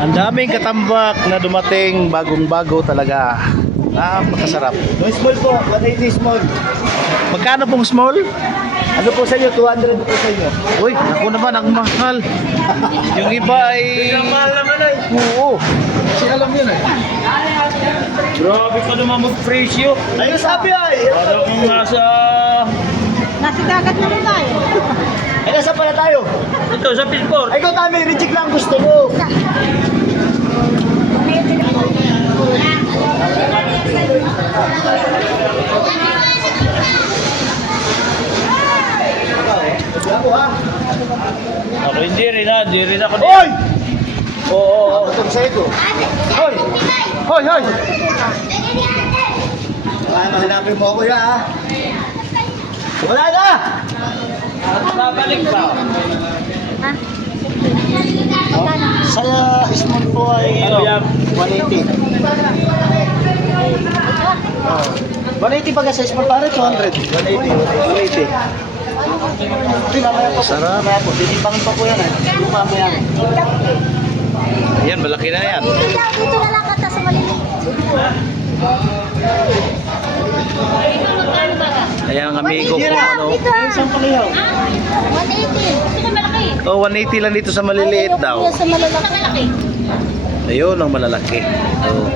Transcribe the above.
Ang daming katambak na dumating, bagong-bago talaga. Napakasarap. Yung small po, 180 small. Magkano pong small? Ano po sa inyo? 200 po sa inyo. Uy, ako naman ang mahal. Yung iba ay... Ang mahal naman ay. Oo. Kasi alam yun eh. Grabe ka naman mag-presyo. Ayun sabi ay. Parang kung nasa... Nasa dagat na rin tayo. Ay, nasa pala tayo? Ito, sa Pilpor. Ay, ikaw tami, reject lang gusto mo. Ako ha? Ako hindi rin ha. Hindi rin ako. Hoy! Oo. Ito sa ito. Hoy! Hoy, hoy! Ay, mahanapin mo ako ya ha? Wala na! Babalik ka. Ha? Sa small po ay Ano yan? 180. 180 pag sa small pare, 200. 180. 180. Hindi, mamaya po. Sarap. Mamaya po. Titipangin pa po yan eh. Mamaya. Yan, malaki na yan. Dito na lang kata sa maliliit. Ayan ang amigo ko. Ano. Dito ah. Isang palihaw. 180. Gusto ko malaki. Oh, 180 lang dito sa maliliit daw. Sa malalaki. Ayun ang malalaki. Oh.